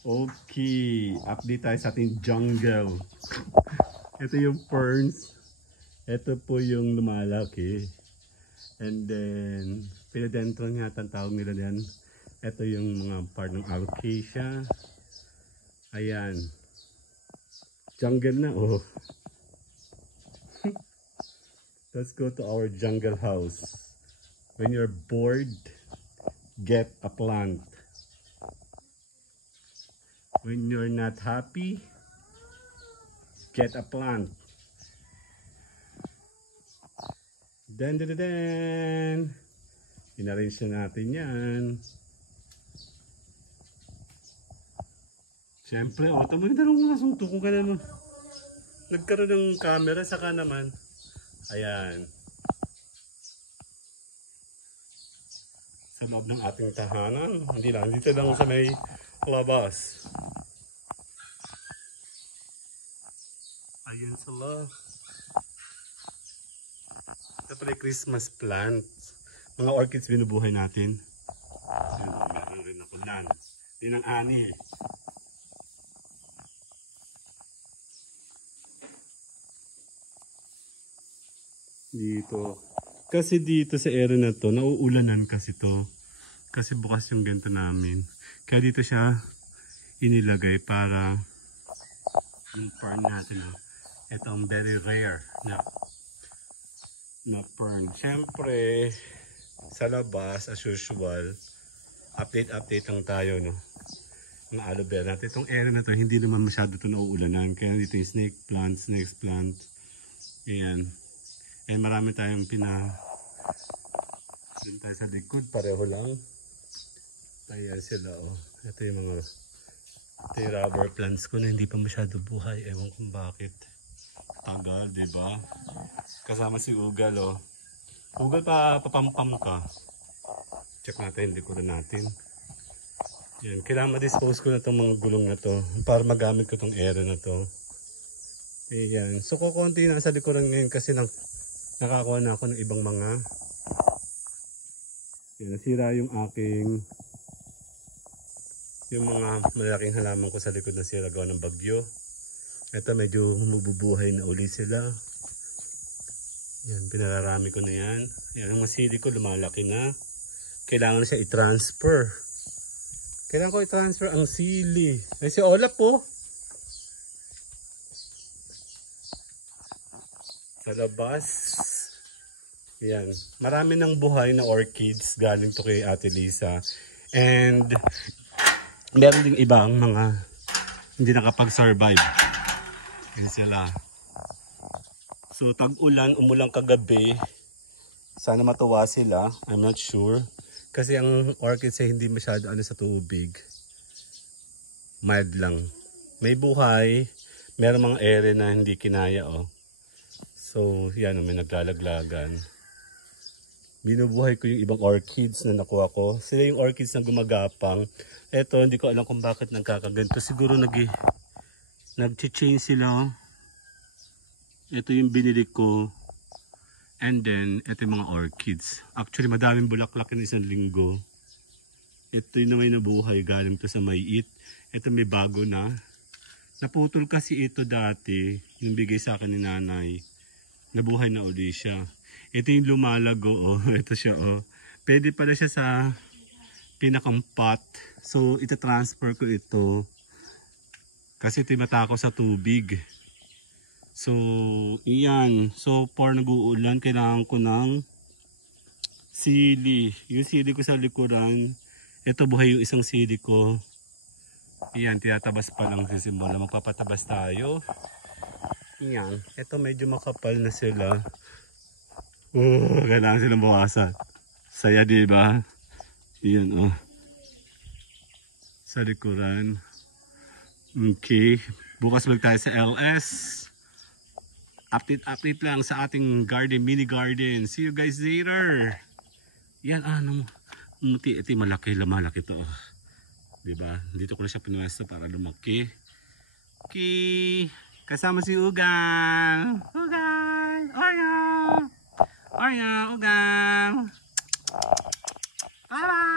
Okay, update tayo sa ating jungle. Ito yung ferns. Ito po yung lumalaki. And then, philodendron nga ang tawag nila yan. Ito yung mga part ng alocasia. Ayan. Jungle na, oh. Let's go to our jungle house. When you're bored, get a plant. When you're not happy, get a plant. Dan. In-arrange na natin yan. Siyempre, tamo yung dalawang nasunto ko ka naman. Nagkaroon ng camera, saka naman. Ayan. Sa loob ng ating tahanan. Hindi lang, dito lang sa may labas. Ayan sila. Ito pala Christmas plants. Mga orchids binubuhay natin. Meron rin ako lan. Din ang ani. Dito. Kasi dito sa area na to, nauulanan kasi to. Kasi bukas yung ganito namin. Kaya dito siya inilagay para yung fern natin. Ito ang very rare na fern. Siyempre, sa labas, as usual, update lang tayo, no? Ng aloe vera natin. Itong area na to, hindi naman masyado ito nauulanan. Kaya dito yung snake plant. Ayan. Eh marami tayong dun tayo sa likod, pareho lang. Ayan sila, oh. Ito yung rubber plants ko na hindi pa masyado buhay. Ewan kung bakit. Tagal, diba? Kasama si Ugal, oh. Ugal, papampam ka. Check natin, likuran natin. Yan, kailangan ma-dispose ko na itong mga gulong na to para magamit ko itong area na to. Ayan. So, kukunti na sa likuran ngayon kasi nakakuha na ako ng ibang mga. Yan, nasira yung mga malaking halaman ko sa likod na sira gawa ng bagyo. Ito medyo mabubuhay na uli sila. Yan, pinararami ko na yan. Yan, ang masili ko lumalaki na. Kailangan na siya i-transfer. Kailangan ko i-transfer ang sili. Ay, si Olap po. Sa labas. Yan. Marami ng buhay na orchids galing to kay Ate Lisa. And meron ding ibang mga hindi nakapag-survive. Yan sila. So tag-ulan, umulang kagabi. Sana matuwa sila. I'm not sure. Kasi ang orchids ay hindi masyado sa tubig. Mild lang. May buhay. Meron mga ere na hindi kinaya, oh. So yan, may naglalaglagan. Binubuhay ko yung ibang orchids na nakuha ko. Sila yung orchids na gumagapang. Eto, hindi ko alam kung bakit nagkakaganto. Siguro nag-change sila. Ito yung binili ko. And then, ito yung mga orchids. Actually, madaming bulaklak in isang linggo. Ito yung na may nabuhay. Galing to sa maiit. Ito may bago na. Naputol kasi ito dati. Yung bigay sa akin ni nanay. Nabuhay na uli siya. Ito yung lumalago, oh. Ito siya, oh. Pwede pala siya sa pinakang pot. So, itatransfer ko ito. Kasi ito yung matakaw sa tubig. So, iyan. So, for nag-uulan, kailangan ko ng sili. Yung sili ko sa likuran. Ito, buhay yung isang sili ko. Iyan, tinatabas pa lang si Simbola. Magpapatabas tayo. Iyan. Ito, medyo makapal na sila. Kailangan silang bawasan. Saya, diba? Iyan, oh. Sa likuran. Okay. Bukas balik tayo sa LS. Update lang sa ating garden, mini garden. See you guys later. Yan, muti. Ito malaki, lumalaki to. Oh. Diba? Dito ko na siya pinuwesto para lumaki. Okay. Kasama si Ugang. Ugang. Oreo. Ugang. Bye-bye.